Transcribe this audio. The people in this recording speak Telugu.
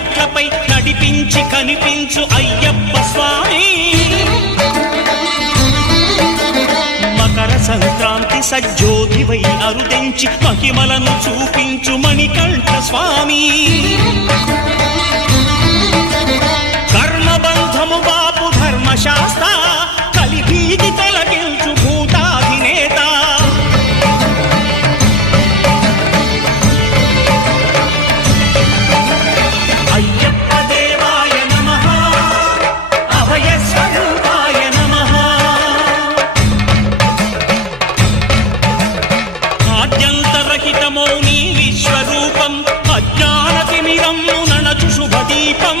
మెట్లపై నడిపించి కనిపించు అయ్యప్ప స్వామి మకర సంక్రాంతి సజ్జోతివై అరుదెంచి మహిమలను చూపించు మణికంఠ స్వామి కర్మబంధము బాపు ధర్మశాస్త్ర కలిభీతి తొలగించు భూతాధినేత అయ్యప్ప దేవాయ నమః అభయ స్వరూపాయ నమః ఆద్యంతరహితమో నీ విశ్వరూపం అజ్ఞానతిమిరము నణచు శుభదీపం